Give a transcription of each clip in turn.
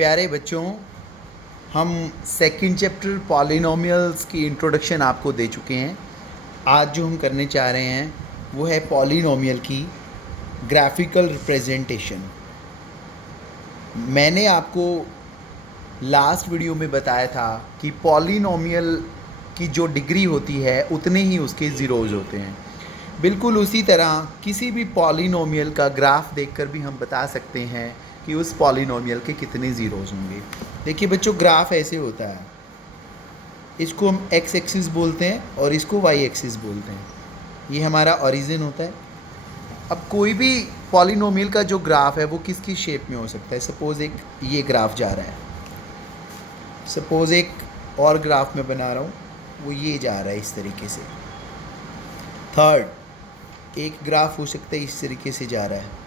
प्यारे बच्चों, हम सेकंड चैप्टर पॉलिनोमियल्स की इंट्रोडक्शन आपको दे चुके हैं। आज जो हम करने चाह रहे हैं वो है पॉलिनोमियल की ग्राफिकल रिप्रेजेंटेशन। मैंने आपको लास्ट वीडियो में बताया था कि पॉलिनोमियल की जो डिग्री होती है उतने ही उसके ज़ीरोज़ होते हैं। बिल्कुल उसी तरह किसी भी पॉलिनोमियल का ग्राफ देखकर भी हम बता सकते हैं कि उस पॉलिनोमियल के कितने ज़ीरोज़ होंगे। देखिए बच्चों, ग्राफ ऐसे होता है, इसको हम एक्स एक्सिस बोलते हैं और इसको वाई एक्सिस बोलते हैं। ये हमारा ओरिजिन होता है। अब कोई भी पॉलिनोमियल का जो ग्राफ है वो किसकी शेप में हो सकता है। सपोज़ एक ये ग्राफ जा रहा है, सपोज़ एक और ग्राफ मैं बना रहा हूँ, वो ये जा रहा है इस तरीके से। थर्ड, एक ग्राफ हो सकता है इस तरीके से जा रहा है,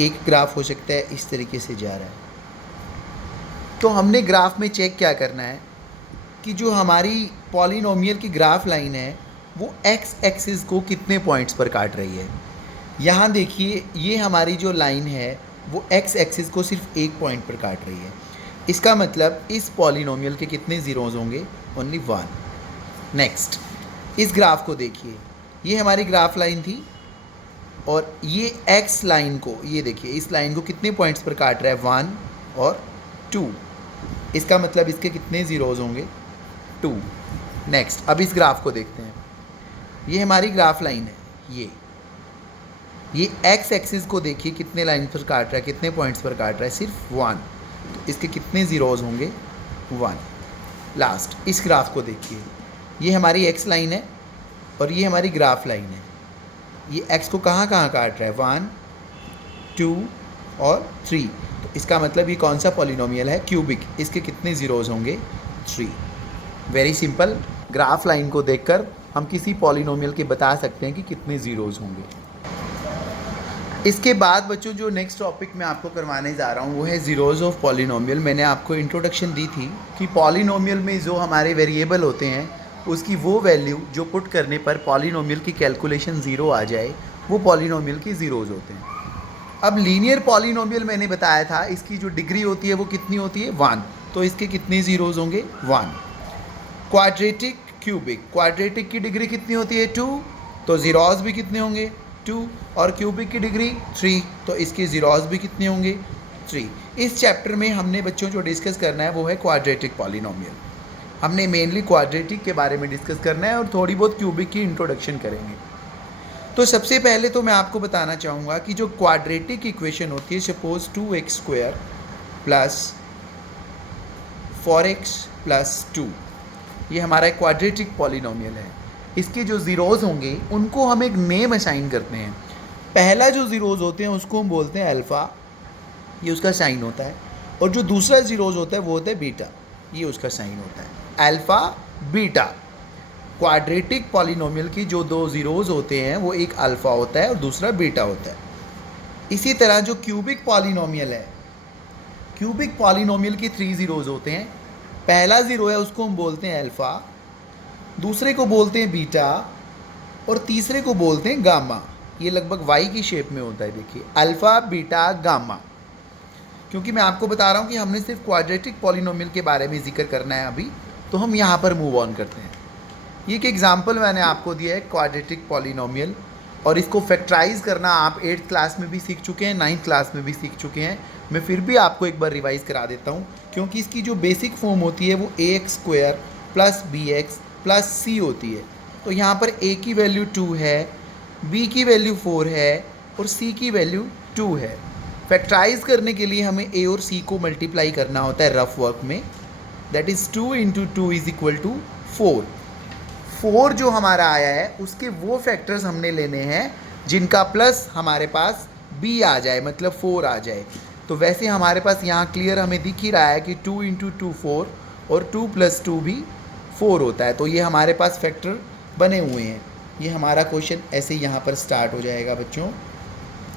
एक ग्राफ हो सकता है इस तरीके से जा रहा है। तो हमने ग्राफ में चेक क्या करना है कि जो हमारी पॉलिनोमियल की ग्राफ लाइन है वो एक्स एक्सिस को कितने पॉइंट्स पर काट रही है। यहाँ देखिए, ये हमारी जो लाइन है वो एक्स एक्सिस को सिर्फ एक पॉइंट पर काट रही है। इसका मतलब इस पॉलिनोमियल के कितने ज़ीरोज़ होंगे? Only one. नेक्स्ट, इस ग्राफ को देखिए, ये हमारी ग्राफ लाइन थी और ये एक्स लाइन को, ये देखिए, इस लाइन को कितने पॉइंट्स पर काट रहा है? 1 और 2। इसका मतलब इसके कितने ज़ीरोज़ होंगे? 2। नेक्स्ट, अब इस ग्राफ को देखते हैं। ये हमारी ग्राफ लाइन है, ये एक्स एक्सिस को देखिए कितने लाइन पर काट रहा है, कितने पॉइंट्स पर काट रहा है? सिर्फ 1। तो इसके कितने ज़ीरोज़ होंगे? 1। लास्ट, इस ग्राफ को देखिए, ये हमारी एक्स लाइन है और ये हमारी ग्राफ लाइन है। ये एक्स को कहाँ कहाँ काट रहा है? 1, 2 और 3। तो इसका मतलब ये कौन सा पॉलिनोमियल है? क्यूबिक। इसके कितने ज़ीरोज़ होंगे? 3। वेरी सिंपल, ग्राफ लाइन को देखकर हम किसी पॉलिनोमियल के बता सकते हैं कि कितने ज़ीरोज़ होंगे। इसके बाद बच्चों, जो नेक्स्ट टॉपिक मैं आपको करवाने जा रहा हूँ वो है ज़ीरोज़ ऑफ पॉलिनोमियल। मैंने आपको इंट्रोडक्शन दी थी कि पॉलिनोमियल में जो हमारे वेरिएबल होते हैं उसकी वो वैल्यू जो पुट करने पर पॉलिनोमियल की कैलकुलेशन ज़ीरो आ जाए, वो पॉलिनोमियल की ज़ीरोज़ होते हैं। अब लीनियर पॉलिनोमियल मैंने बताया था, इसकी जो डिग्री होती है वो कितनी होती है? 1। तो इसके कितने ज़ीरोज़ होंगे? 1। क्वाड्रेटिक, क्यूबिक, क्वाड्रेटिक की डिग्री कितनी होती है? 2। तो ज़ीरोज़ भी कितने होंगे? 2। और क्यूबिक की डिग्री 3। तो इसके ज़ीरोज़ भी कितने होंगे? 3। इस चैप्टर में हमने बच्चों जो डिस्कस करना है वो है क्वाड्रेटिक पॉलिनोमियल। हमने मेनली क्वाड्रेटिक के बारे में डिस्कस करना है और थोड़ी बहुत क्यूबिक की इंट्रोडक्शन करेंगे। तो सबसे पहले तो मैं आपको बताना चाहूँगा कि जो क्वाड्रेटिक इक्वेशन होती है, suppose 2x² plus 4x plus 2, ये हमारा क्वाड्रेटिक पॉलिनोमियल है। इसके जो ज़ीरोज़ होंगे उनको हम एक नेम असाइन करते हैं। पहला जो ज़ीरोज़ होते हैं उसको हम बोलते हैं अल्फ़ा, ये उसका साइन होता है, और जो दूसरा ज़ीरोज़ होता है वो होता है बीटा, ये उसका साइन होता है। Alpha, beta. क्वाड्रेटिक पॉलिनोमियल की जो दो ज़ीरोज़ होते हैं वो एक अल्फ़ा होता है और दूसरा बीटा होता है। इसी तरह जो क्यूबिक पॉलिनोमियल है, क्यूबिक पॉलिनोमियल की 3 ज़ीरोज़ होते हैं। पहला ज़ीरो है उसको हम बोलते हैं अल्फ़ा, दूसरे को बोलते हैं बीटा और तीसरे को बोलते हैं गामा। ये लगभग वाई की शेप में होता है। देखिए, अल्फ़ा, बीटा, गामा। क्योंकि मैं आपको बता रहा हूँ कि हमने सिर्फ क्वाड्रेटिक पॉलिनोमियल के बारे में जिक्र करना है अभी, तो हम यहाँ पर मूव ऑन करते हैं। ये एक एग्जाम्पल मैंने आपको दिया है क्वाड्रेटिक पॉलिनोमियल, और इसको फैक्टराइज करना आप 8th क्लास में भी सीख चुके हैं, 9th क्लास में भी सीख चुके हैं। मैं फिर भी आपको एक बार रिवाइज़ करा देता हूँ, क्योंकि इसकी जो बेसिक फॉर्म होती है वो ax² plus bx plus c होती है। तो यहाँ पर a की वैल्यू 2 है, b की वैल्यू 4 है और c की वैल्यू 2 है। फैक्टराइज करने के लिए हमें a और c को मल्टीप्लाई करना होता है रफ वर्क में। That is 2 × 2 = 4। 4 जो हमारा आया है उसके वो फैक्टर्स हमने लेने हैं जिनका प्लस हमारे पास b आ जाए, मतलब 4 आ जाए। तो वैसे हमारे पास यहाँ क्लियर हमें दिख ही रहा है कि 2 × 2 4 और 2 + 2 भी 4 होता है। तो ये हमारे पास फैक्टर बने हुए हैं। ये हमारा क्वेश्चन ऐसे यहाँ पर स्टार्ट हो जाएगा बच्चों।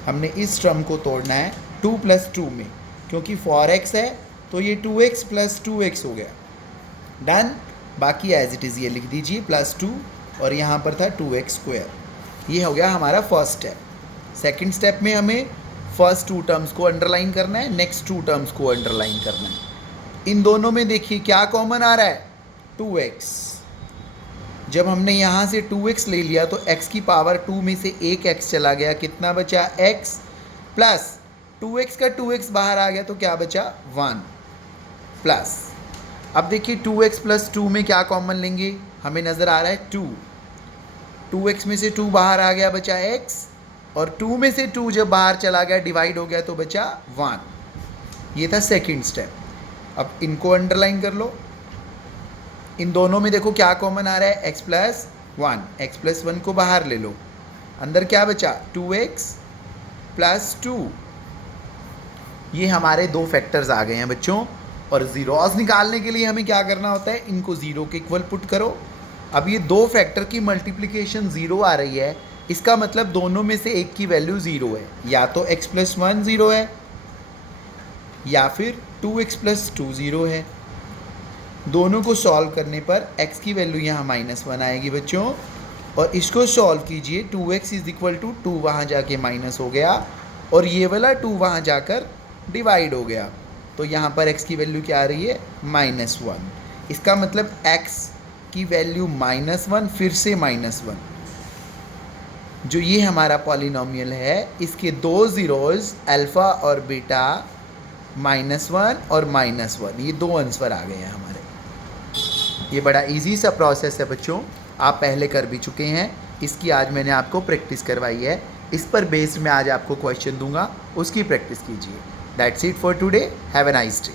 हमने इस टर्म को तोड़ना है 2 + 2 में, क्योंकि 4x है तो ये 2x + 2x हो गया। डन। बाकी एज इट इज़ ये लिख दीजिए +2, और यहाँ पर था 2x²। ये हो गया हमारा फर्स्ट स्टेप। सेकंड स्टेप में हमें फर्स्ट टू टर्म्स को अंडरलाइन करना है, नेक्स्ट टू टर्म्स को अंडरलाइन करना है। इन दोनों में देखिए क्या कॉमन आ रहा है, 2x। जब हमने यहाँ से 2x ले लिया तो x की पावर 2 में से एक x चला गया, कितना बचा x, प्लस 2x का 2x बाहर आ गया तो क्या बचा 1, प्लस अब देखिए 2x प्लस 2 में क्या कॉमन लेंगे, हमें नज़र आ रहा है 2, 2x में से 2 बाहर आ गया बचा x, और 2 में से 2 जब बाहर चला गया डिवाइड हो गया तो बचा 1। ये था सेकंड स्टेप। अब इनको अंडरलाइन कर लो। इन दोनों में देखो क्या कॉमन आ रहा है, x प्लस 1, x प्लस 1 को बाहर ले लो, अंदर क्या बचा 2x प्लस 2। ये हमारे दो फैक्टर्स आ गए हैं बच्चों। और ज़ीरोज़ निकालने के लिए हमें क्या करना होता है, इनको ज़ीरो के इक्वल पुट करो। अब ये दो फैक्टर की मल्टीप्लिकेशन ज़ीरो आ रही है, इसका मतलब दोनों में से एक की वैल्यू ज़ीरो है, या तो x प्लस 1 ज़ीरो है या फिर 2x प्लस 2 ज़ीरो है। दोनों को सॉल्व करने पर x की वैल्यू यहाँ -1 आएगी बच्चों, और इसको सॉल्व कीजिए, 2x इज इक्वल टू 2 वहाँ जाके माइनस हो गया और ये वाला 2 वहाँ जाकर डिवाइड हो गया, तो यहाँ पर x की वैल्यू क्या आ रही है -1। इसका मतलब x की वैल्यू -1 फिर से -1। जो ये हमारा पॉलिनोमियल है इसके दो ज़ीरोज़ अल्फ़ा और बीटा -1 और -1, ये दो आंसर आ गए हैं हमारे। ये बड़ा इजी सा प्रोसेस है बच्चों, आप पहले कर भी चुके हैं, इसकी आज मैंने आपको प्रैक्टिस करवाई है। इस पर बेस्ड मैं आज आपको क्वेश्चन दूंगा, उसकी प्रैक्टिस कीजिए। That's it for today, have a nice day.